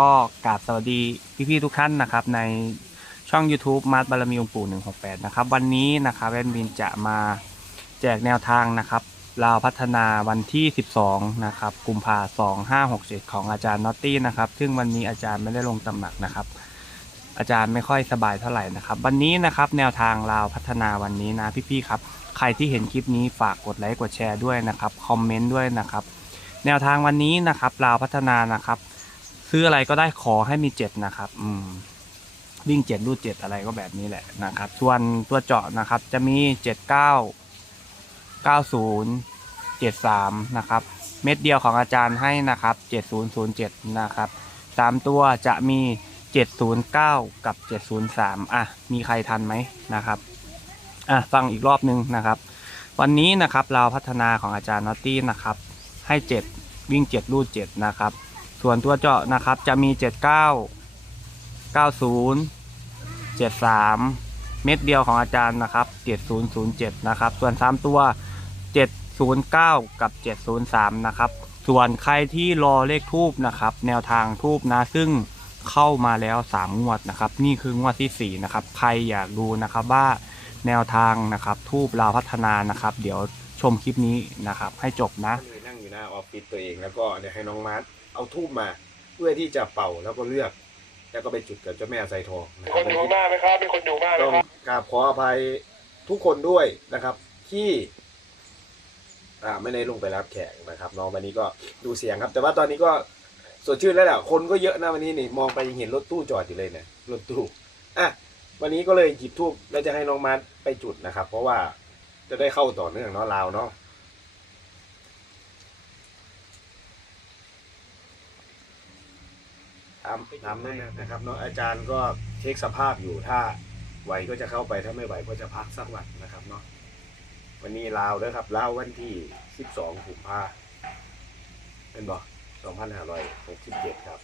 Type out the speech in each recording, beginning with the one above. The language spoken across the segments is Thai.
ก็กราบสวัสดีพี่ๆทุกท่านนะครับ ในช่อง YouTube มาร์บารมีองค์ปู่168 นะครับ วันนี้นะครับแอดมินจะมาแจกแนวทางนะครับลาวพัฒนาวันที่ 12 นะครับกุมภา2567 ของอาจารย์นอตตี้นะครับ ซึ่งวันนี้อาจารย์ไม่ได้ลงตำหนักนะครับ อาจารย์ไม่ค่อยสบายเท่าไหร่นะครับ วันนี้นะครับแนวทางลาวพัฒนาวันนี้นะพี่ๆครับ ใครที่เห็นคลิปนี้ฝากกดไลค์กดแชร์ด้วยนะครับคอมเมนต์ด้วยนะครับ แนวทางวันนี้นะครับลาวพัฒนานะครับ ซื้ออะไรก็ได้ขอให้มีเจ็ดนะครับ อืมวิ่งเจ็ดรูดเจ็ดอะไรก็แบบนี้แหละนะครับ ส่วนตัวเจาะนะครับ จะมีเจ็ดเก้าเก้าศูนย์เจ็ดสามนะครับ เม็ดเดียวของอาจารย์ให้นะครับเจ็ดศูนย์ศูนย์เจ็ดนะครับสามตัวจะมีเจ็ดศูนย์เก้ากับเจ็ดศูนย์สามอะ มีใครทันไหมนะครับ อะฟังอีกรอบนึงนะครับ วันนี้นะครับเราพัฒนาของอาจารย์นอตตี้นะครับ ให้เจ็ดวิ่งเจ็ดรูดเจ็ดนะครับ ส่วนตัวเจาะนะครับจะมี 79 90 73 เม็ดเดียวของอาจารย์นะครับ 7007 นะครับ ส่วน 3 ตัว 709 กับ 703 นะครับ ส่วนใครที่รอเลขทูบนะครับ แนวทางทูบนะ ซึ่งเข้ามาแล้ว 3 งวดนะครับ นี่คืองวดทีสี่4 นะครับ ใครอยากดูนะครับว่าแนวทางนะครับ ทูบลาวพัฒนานะครับ เดี๋ยวชมคลิปนี้นะครับ ให้จบนะนั่งอยู่หน้าออฟฟิศตัวเองแล้วก็เดี๋ยวให้น้องมาร์ท เอาทูบมา เพื่อที่จะเป่าแล้วก็เลือก แล้วก็ไปจุดกับเจ้าแม่ไซทองนะมีคครับนดูมากไหมครับมีคนดูมากไหมต้องครับกราบขออภัยทุกคนด้วยนะครับ ที่ อ่าไม่ได้ลงไปรับแขกนะครับน้องวันนี้ก็ดูเสียงครับ แต่ว่าตอนนี้ก็สดชื่นแล้วแหละคนก็เยอะนะวันนี้นี่มองไปยังเห็นรถตู้จอดอยู่เลยเนี่ยรถตู้อะวันนี้ก็เลยหยิบทูบแล้วจะให้น้องมาร์ทไปจุดนะครับ เพราะว่าจะได้เข้าต่อเนื่องเนาะลาวเนาะ ตามตามนั้นนะครับเนาะอาจารย์ก็เช็คสภาพอยู่ถ้าไหวก็จะเข้าไปถ้าไม่ไหวก็จะพักสักวันนะครับเนาะวันนี้ลาวเด้อครับลาววันที่ 12กุมภาเป็นบ่2567 ครับ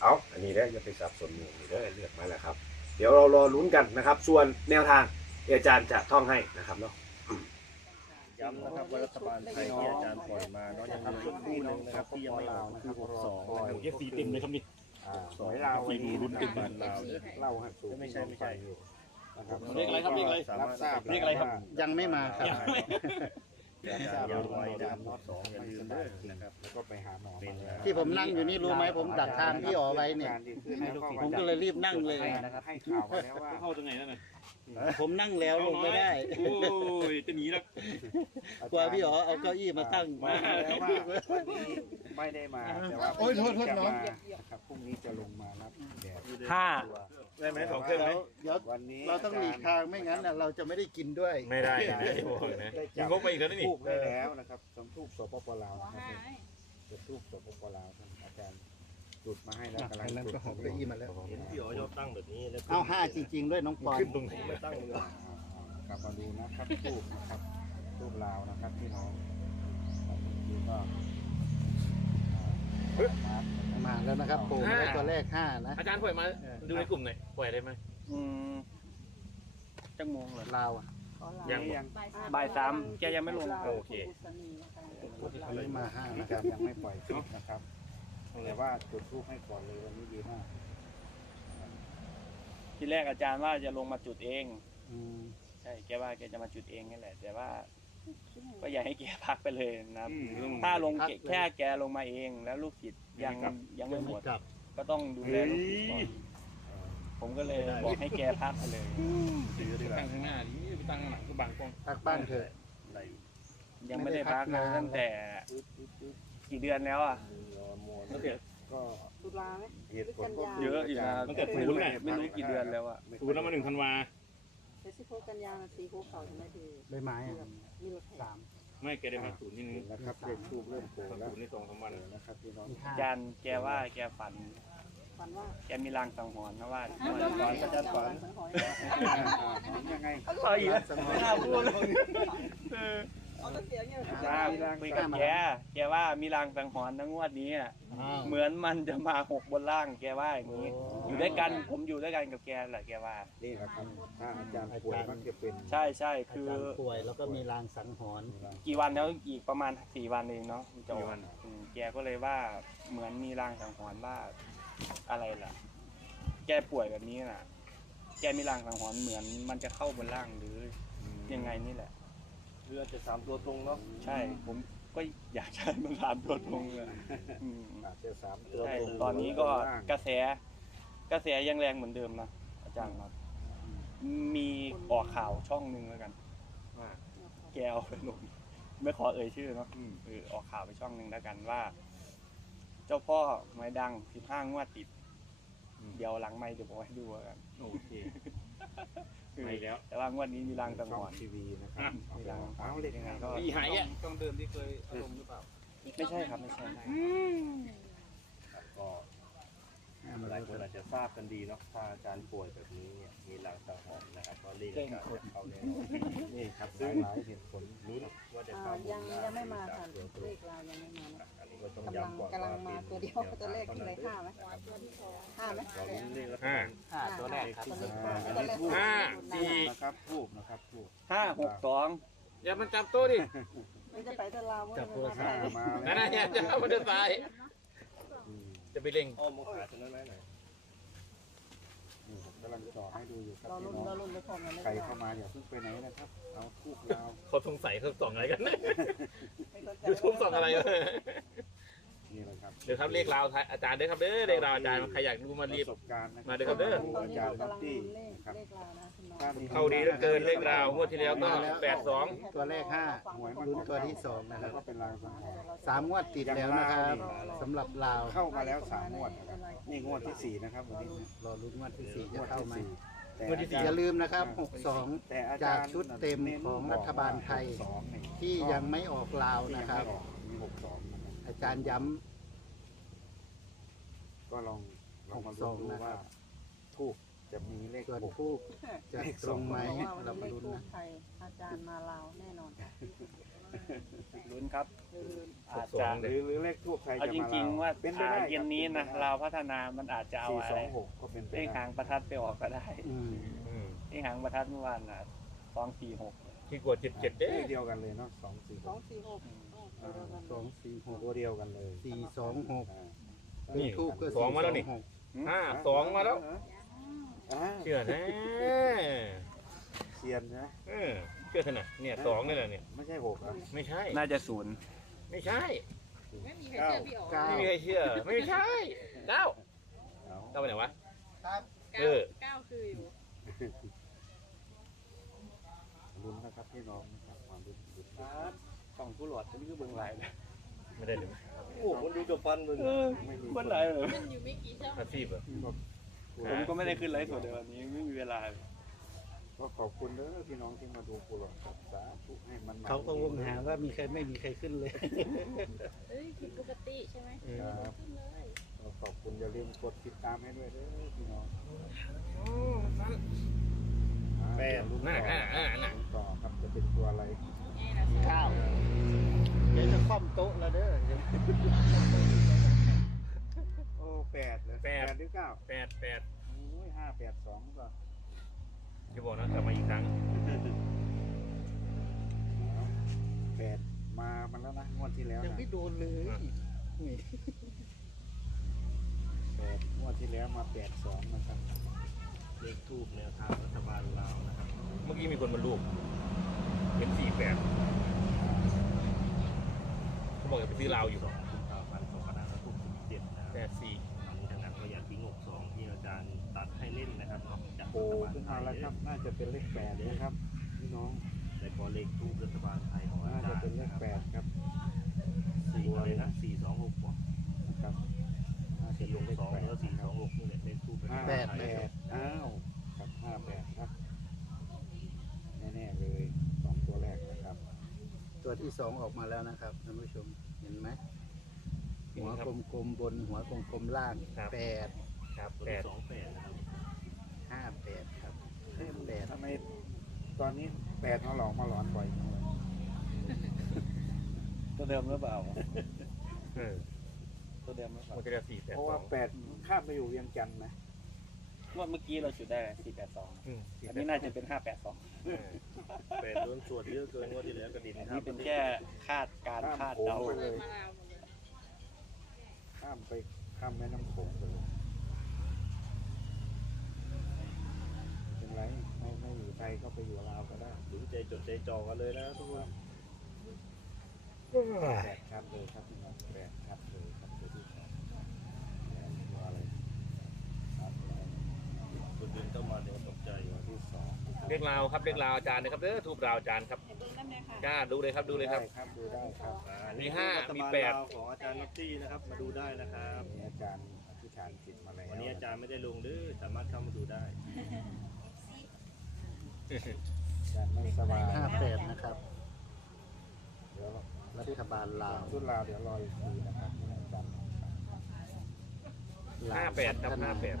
เอาอันนี้ได้ออย่าไปสับสนหมู่นี่เด้อเลือกมาแล้วครับ เดี๋ยวเรารอลุ้นกันนะครับ ส่วนแนวทางเดี๋ยวอาจารย์จะท่องให้นะครับเนาะย้ำนะครับว่ารัฐบาลไทยที่อาจารย์ปล่อยมาเนาะยังมีคู่หนึ่งนะครับที่ยังไม่ออกคือ62นะครับเอฟซีเต็มเลยครับนี่ สองลาววันนี้ลุ้นกันบานลาวเนี่ยเล่าให้สูไม่ใช่ไม่ใช่นะครับเรียกอะไรครับเรียกอะไรสามารถทราบเรียกอะไรครับ ยังไม่มาครับ อาจารย์ยาวไว้ดามน็อตสองอย่าลืมเด้อนะครับแล้วก็ไปหาหมอเป็นที่ผมนั่งอยู่นี่รู้ไหมผมดักทางพี่อ๋อไว้เนี่ย ผมก็เลยรีบนั่งเลยให้ข่าวมาแล้วว่าเข้าตรงไหนนั่นน่ะผมนั่งแล้วลงไม่ได้โอ้ยจะหนีแล้วกลัวพี่อ๋อเอาเก้าอี้มาตั้งมาแล้วว่าวันนี้ไม่ได้มาแต่ว่าโอ้ยโทษโทษจะน้องมาครับพรุ่งนี้จะลงมารับแดดห้าได้ไหมสองเครื่องไหมเดี๋ยววันนี้เราต้องหลีกทางไม่งั้นน่ะเราจะไม่ได้กินด้วยไม่ได้นะโอ้โหนะได้ยิจังบพกไปอีกแล้วนี่ทูบให้แล้วนะครับสมทูบสปปลาวนะครับจุดทูบสปปลาวท่านอาจารย์จุดมาให้แล้วกำลังนั้นจุดก็หอบเก้าอี้มาแล้วเห็นพี่อ๋อชอบตั้งแบบนี้แล้วเอาห้าจริง ๆ ด้วยน้องปอนขึ้นตรงไหนมาตั้งเลยอ่าอ่ากลับมาดูนะครับทูบนะครับทูบลาวนะครับพี่น้องครับนี่ก็อ่า มามาแล้วนะครับโผล่มาตัวแรกห้านะ อาจารย์ปล่อยมาดูในกลุ่มหน่อยปล่อยได้ไหม อืมจังโมงเหรอลาวอะยังยังบ่ายสามแกยังไม่ลงโอเค อันนี้มาห้านะนะคครัรับบยังไม่ปล่อยคลิปนะครับแต่ว่าจุดทูบให้ก่อนเลยวันนี้ดีมากทีแรกอาจารย์ว่าจะลงมาจุดเอง อืมใช่แกว่าแกจะมาจุดเองนี่แหละ แต่ว่า ก็อยากให้แกพักไปเลยนะครับอืม ถ้าลงแกแค่แกลงมาเองแล้วลูกศิษย์ยังยังไม่หมด กลับ ก็ต้องดูแลลูกศิษย์ก่อนผมก็เลยบอกให้แกพักไปเลย ซื้อดีกว่าตั้งข้างหน้าดิไปตั้งข้างหลังก็บังกล้องพักบ้านเถอะยังไม่ได้พักเลยตั้งแต่กี่เดือนแล้วอะตั้งแต่ ก็ตุลาไหม เหตุผลก็เยอะอยู่นะตั้งแต่ไม่ศูรู้นย์ไงไม่รู้กี่เดือนแล้วอะ ศูนย์แล้วมาหนึ่งธันวา เฟสิโฟกันยาสีภูเขาใช่ไหมพี่ใบไม้อะมีรถสามไม่แกได้มาศูนย์ที่นึงนะครับเลขทูบเริ่มโผล่แล้วศูนย์ในสองสามวันนะครับพี่น้องมีห้าอาจารย์แกว่าแกฝัน ฝันว่าแกมีรางสังหรณ์นะว่าฝันอาจารย์ฝันสังหรณ์ยังไงเอาอีกแล้วไม่น่าพูดเลย เอาแล้วเสียงเนี่ยคุยกับแกแกว่ามีรางสังหรณ์ทั้งงวดนี้อะอ้าวเหมือนมันจะมาหกบนล่างแกว่าอย่างนี้ อยู่ด้วยกันผมอยู่ด้วยกันกับแกแหละแกว่า นี่แหละครับถ้าอาจารย์ป่วยมักจะเป็น ใช่ใช่อาคือจารย์ป่วยแล้วก็มีรางสังหรณ์กี่วันแล้วอีกประมาณสี่วันเองเนาะจะออกอืมแกก็เลยว่าเหมือนมีรางสังหรณ์ว่าอะไรล่ะ แกป่วยแบบนี้น่ะ แกมีรางสังหรณ์เหมือนมันจะเข้าบนร่างหรือยังไงนี่แหละ เรือจะสามตัวตรงเนาะใช่ ผมก็อยากจะให้มันถามตัวตรงเลยอืมอาจจะสามตัวใช่ตรงตอนนี้ก็ล่างกระแส กระแสยังแรงเหมือนเดิมนะอาจารย์ครับมีออกข่าวช่องหนึ่งแล้วกัน ว่าแกเอาไปลงไม่ขอเอ่ยชื่อเนาะเออออกข่าวไปช่องหนึ่งแล้วกันว่า เจ้าพ่อไม้ดังสิบห้างวดติด เดี๋ยวหลังไม่เดี๋ยวผมให้ดูแล้วกันโอเคคือ ไม่แล้ว แต่ว่างวดนี้มีรางสังช่หองรณ์ทีวีนะครับมีรางสังหเอารณ์เลยยังไงครัก็บมีหายอะต้องเดิมที่เคยอารมณ์หรือเปล่า ไม่ใช่ครับไม่ใช่ ก็หลายคนอาจจะทราบกันดีเนาะถ้าอาจารย์ป่วยแบบนี้เนี่ยมีหลังสังหรณ์นะครับก็เรียกอาการจะเข้าแน่นอนนี่ครับหลายหลายๆเหตุผลรู้นะว่าจะอ่าเข้าบยังนล่ยังไม่มาจค่ะกตัวตรเลงขเรายังไม่มานะอันนี้ ก็ต้องกำลังย้ำก่อนกำลังว่ามาเป็นตัวเดียวตัวเลขที่ไรห้าไหมห้าไหม เราลุ้นเลขแล้วห้าห้าตัวแรกครับตัวเลขอ่าตัวเลขห้าสี่นะครับทูบนะครับทูบห้าหกสองอย่ามันจับตัวดิมันจะไปทะลาวมันจะไปห้าทะลาวมานั่นแล้วน่ะเนี่ยจะเอามันจะตายอืมจะไปเล่งอ้อมมองขาตรงนั้นไหมหน่อยนี่ผมกำลังจ่อให้ดูอยู่ครับเราพี่ลุ้นน้อเรางลุ้นไปพร้อมกันเลยใครเข้ามาอย่าเพิ่งไปไหนนะครับ เอาทูบเราเขาสงสัยเขาส่องอะไรกันนะไม่สนใจยูทูบส่องอะไรวะ นี่แหละครับเดี๋ยวครับเลขราวอาจารย์เด้อครับเด้อเลขราวอาจารย์ใครอยากดูมารีบ ประสบการณ์นะมาเด้อครับเด้อ ตอนอานี้จารเราย์น็อตกำลังตี้ลุ้นเลขครับเลขเรานะคุณน้องถ้ามีเข้าดีเหลือเกินเลขราวงวดที่แล้วก็แปดสอง ตัวเลขห้า หวยมันลุ้นตัวที่สองนะคแล้รัวบก็เป็นรางสังหรณ์สามงวดติดแล้วนะครับสำหรับลาวเข้ามาแล้วสามงวดนะครับนี่งวดที่สี่นะครับวันนี้นะรอลุ้นงวดที่สี่งจะวดเข้าที่ไหม สี่แต่งวดที่สี่อย่าลืมนะครับ แต่อา62 จาจากรย์ชุดเต็มของรัฐบาลไทยสองนี่ที่ยังไม่ออกลาวที่ยันะงครัไม่บ ออกมีหกสองนะครับ อาจารย์ย้ก็ลองลองมาหดูกสองดูนะครัว่าบทูบจะมีเลขำส่วนหก ทูบจะตรงไหมเพราะว่าเราวันมานี้เลขลุ้นทูนะ บไทยอาจารย์มาลาวแน่นอนค่ะลุ้นครับ คืออาจจะหรือหรือเลขทูบใครเอาจะจมาริง ๆ ว่าเป็นไปอ่าได้เย็นนี้นะเราวพัฒนามันอาจจะเอาสี่อะสไรองหกก็เป็นไปเลขได้หางประทัดไปออกก็ได้อืมอืมเลขหางประทัดเมื่อวานน่ะสองสี่หกที่กลัวเจ็ดเจ็ดเด้ เลอขเดียวกันเลยเนาะสองสี่สหองกสี่หกอ๋อเดี๋ยวกัน สองสี่หกตัวเดียวกันเลยสี่สองหกอ่าเลขทูบก็สองมาแล้วนี่ หกห้าสองมาแล้วอ่าเชื่อนะเซียนใช่ไหมเออเชื่อขนาดเนี่ยสองนี่แหละเนี่ยไม่ใช่หกอะไม่ใช่ น่าจะศูนย์ไม่ใช่เก้าเก้าไม่มีใครเชื่อ ไม่ใช่เก้าเอาเก้าไปไหนวะ ครับเออเก้าคืออยู่ลุ้นนะครับพี่น้องนะครับความลุ้นลุ้นส องผู้หลอดจะนี่คือเบื้องหลังเลยไม่ได้เลยโอ้มันดูกับฟันมึงเออไม่มีเบื้องหลังเลยอาชีพเหรอผมก็ไม่ได้ขึ้นไลฟ์สดในวันนี้ไม่มีเวลาเลยก็ขอบคุณเด้อพี่น้องที่มาดูปูหลอดครับสาธุให้มันเขาก็วงหาว่ามีใครไม่มีใครขึ้นเลยเอ้ยผิดปกติใช่ไหมครับขึ้นเลยก็ขอบคุณอย่าลืมกดติดตามให้ด้วยเด้อพี่น้องแปดลุ้นนั่นต่อน่ะอ่าน่ะลุ้นต่อครับจะเป็นตัวอะไร เก้าเดี๋ยวจะคว่ำโต๊ะแล้วเด้อโอ้แปดเลยแปดหรือเก้าแปดแปดโอ้ยห้าแปดสองก็จะบอกนะกลับมาอีกครั้งแปดมามันแล้วนะงวดที่แล้วยังนะไม่โดนเลยนี่แปดงวดที่แล้วมาแปดสองนะครับเลขทูบแนวทางรัฐบาลลาวนะครับ เมื่อกี้มีคนมาลูก เห็นสี่แปดเขาบอกจะไปซื้อลาวอยู่สองกุมภาพันธ์สองพันห้าร้อยหกสิบเจ็ดนะคแปรับดสี่อันนี้ทางนั้นก็อยากทิ้งหกสองที่อาจารย์ตัดให้เล่นนะครับเนาะจากโอ้รัฐขึ้นบามาลไทแล้วยครับ น่าจะเป็นเลขแปดนะครับพี่น้องแต่พอเลขทูบรัฐบาลไทยของอาน่าจาจะรย์เป็นเลขแปดครับสี่อะไรนะสี่สองหกนะครับน่าจะสี่เป็นหเลกขสองแปดแล้วสี่สองหกนี่แหละเลขทูบรัฐห้าบาลแปดไทแปยดอ้าวครับห้าแปดครับแน่ๆเลยสองตัวแรกนะครับ ตัวที่สองออกมาแล้วนะครับท่านผู้ชมเห็นไหมหัวกลมๆบนหัวกลมๆล่างแปดครับตัวแปที่ดสองแปดนะครับห้าแปดครับเอ๊ะแปดทำไมตอนนี้แปดมาหลอกมาหลอนบ่อยจังเลยตัวเดิมหรือเปล่าเออตัวเดิมหรือเปล่ามันจะได้สี่แปดเพราะสว่าองแปดข้ามไปอยู่เวียงจันทร์นะงวดเมื่อกี้เราจุดได้สี่แปดสองอืมสี่อันแปนี้ดน่าจะเป็นห้าแปดสอง เออ เป็ดโดนสวดเยอะเกินว่าที่แล้วกระดินอันนี้เป็นแค่คาดการคาดเดา เดิมาลเลยข้ามไปข้ามแม่น้ำโขงเลยเป็นไรไม่ไม่อยู่ไทยก็ไปอยู่ลาวก็ได้ถึงใจจดใจจ่อกันเลยนะทุกคนแปดครับเลยครับ เรียกราวครับเรียกราวอาจารย์นะครับเด้อทูบราวอาจารย์ครับให้เบิ่งน้ำเลยค่ะกล้าดูเลยครับดูเลยครับ ได้ครับดูได้ครับอ่ามีนี่ห้ารัฐมีบาลแปด ลาวของอาจารย์นัตตี้นะครับ มาดูได้นะครับ วันนี้อาจารย์อธิษฐานจิตมาแล้ววันนี้อาจารย์ไม่ได้ลงเด้อสามารถเข้ามาดูได้ อาจารย์ไม่สบายห้าแปดนะครับ เดี๋ยวรัฐบาลลาวชุดลาวเดี๋ยวรออีกทีนะครับอาจารย์ ลวห้าแปดครับพัฒนห้าแปด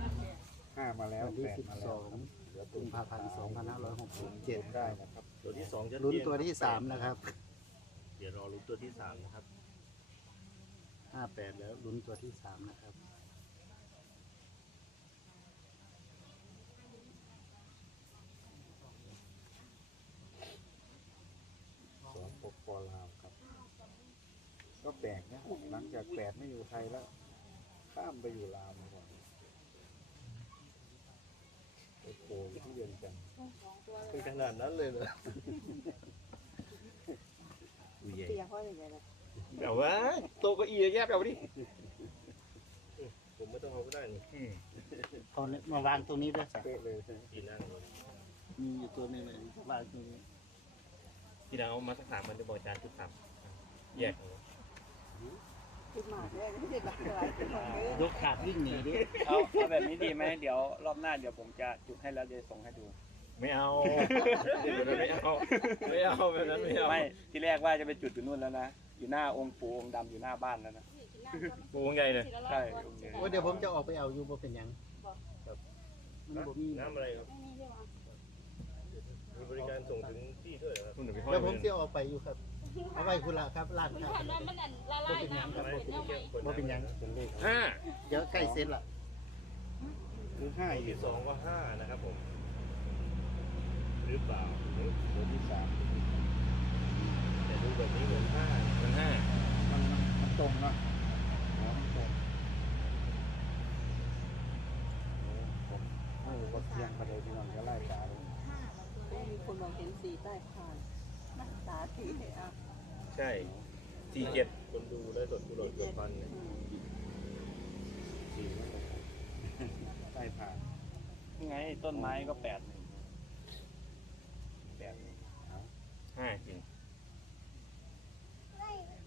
ห้ามาแล้ววันที่แปดสิบมาสแล้วองเดี๋ยวกุมภาพันธ์สองพันห้าร้อยหกสิบเจ็ดได้นะครับ ตัวที่สองจะลุ้นตัวที่สามนะครับ เดี๋ยวรอลุ้นตัวที่สามนะครับห้าแปดแล้วลุ้นตัวที่สามนะครับ สองปกปอลาวครับ ก็แปลกนะหลังจากแปดไม่อยู่ไทยแล้ว ข้ามไปอยู่ลาวมาก่อนไปโผล่อยู่ที่เวียงจันทร์ เป็ นขนาดนั้นเลยเหรอเปียกเพราะอะไรเลยเดี๋ยวว่าโตะเก็อีแยบเอาดิผมไม่ต้องเอาก็ได้นี่เอาเนี่ยมาวางตรงนี้ด้วยสิเป๊ะเลยที่นั่งเลยมีอยู่ตัวหนึงเลยวางตรงนี้พี่ดาวมาสักสามมันจะบอกอาจารย์ชุดสามแยกเอาคิดมากเลยไม่ได้หลายหลายคนเลยยกขาดวิ่งหนีดิเอาเอาแบบนี้ดีไหมเดี๋ยวรอบหน้าเดี๋ยวผมจะจุดให้แล้วเดี๋ยวส่งให้ดู ไม่เอาแบบนั้นไม่เอาไม่เอาแบบนั้นไม่เอาไม่ที่แรกว่าจะไปจุดอยู่นู่นแล้วนะอยู่หน้าองค์ปู่องค์ดำอยู่หน้าบ้านแล้วนะ ปูงใหญ่เลยใช่ โอ้เดี๋ยวผมจะออกไปเอาอยู่บ่เป็นหยังครับมันบ่มีน้ำอะไรครับไม่มีใช่ไหมมีบริการส่งถึงที่ด้วยเหรอครับคุณเดี๋ยวไปห้อยแล้วผมไว้จะออกไปอยู่ครับเอาไว้คุณละครับร้านมันครับผ่านว่ามันอันละลายน้ำอะไรเป็นที่เอาไหมเกี่ยวกับบ่เป็นหยังเป็นเลขห้าเดี๋ยวใกล้เสร็จละคือห้าตัวอีที่กสองก็ห้านะครับผม หรือเปล่าตัวที่สามแต่ดูแบบนี้เหมือนห้ามันห้ามันมันมันตรงเนาะหัวมันตรงโอ้ผมไม่รู้ว่าเที่ยงประเดี๋ยวพี่น้องจะไล่ตาเลยมีคนบอกเห็นสีใต้คานนักตาสีอะใช่สี่เจ็ดคนดูได้สดกุหลาบเกือบพันเนี่ยสี่มันตรงใต้ผ่านไงต้นไม้ก็แปด หนึ่งแปดห้าจริง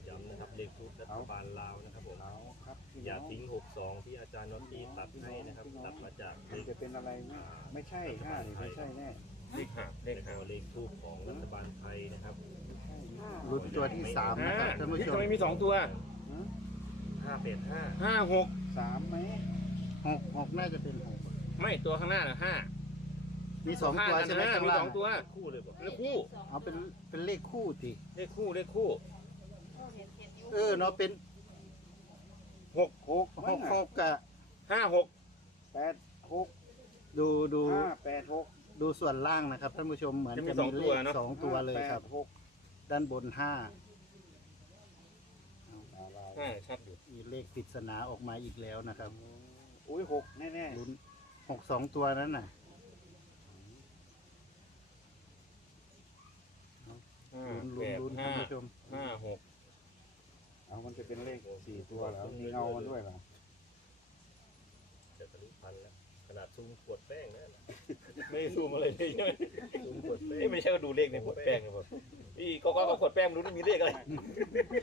ย้ำนะครับเลขทุกรัฐบาลลาวนะครับผมเอาครับพี่อย่าน้องทิ้งหกสองที่อาจารย์นอตตี้ตัดให้นะครับตัดมาจากเลมันขจะเป็นอะไรไม่ไม่ใช่ห้านี่ไม่ใช่แน่เลขห้าเลเลขขห้าเลขทูปของรัฐบาลไทยนะครับห้าลุ้นตัวที่สามนะห้าครับท่านผู้ชทำมไมมีสองตัวหือห้าเป็ดห้าห้าหกสามไหมหกหกน่าจะเป็นหกไม่ตัวข้างหน้าน่ะห้า มีสองตัวใช่ไหมห้าข้างมีล่าสงองตัวคู่เลยบอกเลขคู่เอาเป็นเป็นเลขคู่สิเลขคู่เลขคู่เออเนาะเป็นหกหกหกหกกะห้าหกแปดหกดูดูห้าแปดหกดูส่วนล่างนะครับ ท่านผู้ชมเหมือนจะมีจะสอมีงเลตัวขเนาะสองตัวเลยครับแปดหกด้านบนห้าอะไรห้าชัดอยู่มีเลขปริศนาออกมาอีกแล้วนะครับ อุ้ยหกแน่ลุ้นหกสองตัวนั้นน่ะ ห้าลุ้นแปลุ้นดลุ้นท่าห้านผู้ชม ห้าหกๆเอามันจะเป็นเลขสี่ตัวเหรอมีเงามันด้วยเหรอจะทะลุพันแล้วขนาดซูมขวดแป้งนะไม่ได้ซูมอะไรเลยใช่ไหมซูมขวดแป้งนี่ไม่ใช่ว่าดูเลขในขวดแป้งนะครับพี่ก็ก็ขวดแป้งไม่รู้มีเลขอะไร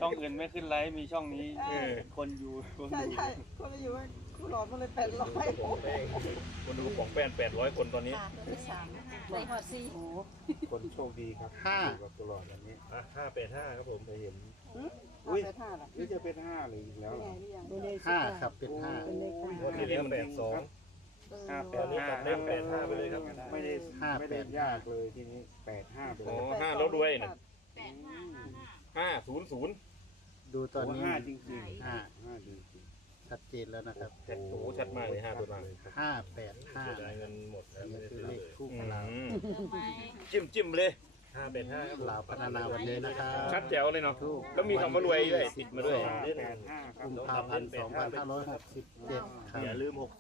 ช่องอื่นไม่ขึ้นไลฟ์มีช่องนี้เออ คนอยู่คนใช่ดูใช่คนละอยู่ว่า คู่หลอดมันเลยเป็นร้อยขวดแป้งคนดูของแป้งแปดร้อยคนตอนนี้ค่ะตัวที่สามในหอดซีโอ้คนโชคดีครับห้า อยู่กับตลอดอันนี้อะห้าแปดห้าครับผมจะเห็นอุ้ยห้าล่ะหรือจะเป็นห้าหรืออีกแล้วเหรไงอนี่ยังห้าครับเป็นห้า เป็นเลขห้าวันที่เล่นแปดสองห้าแปตอด นนี้ห้าตัดเลขแปดห้าไปเลยครับ ไม่ได้ห้าไม่แปได้ดยากเลยทีนี้แปดห้าไปเลโอ้ยห้าแล้วด้วยนะแปดห้าห้าห้าห้าศูนย์ศูนย์ดูตอนนี้โห้าจริงห้าๆห้าจริง ชัดเจนแล้วนะครับชัดโอ้ชัดมากเลยห้าตัวมากห้าแปดห้าเสียดายเงินหมดอัแล้วนไม่นี้ได้คือซื้อเลขเลยคู่ของเราอืมเชื่อไหมจิ้มจิ้มเลยห้าแปดห้าครับผมลาวพัฒนาวันนี้นะครับชัดแจ๋วเลยเนาะแล้วมีคำว่ารวยด้วยติดมาด้วย ห้าแปดห้าครับกุมภาพันธ์สองพันห้าร้อยหกสิบเจ็ดครับ อย่าลืมหก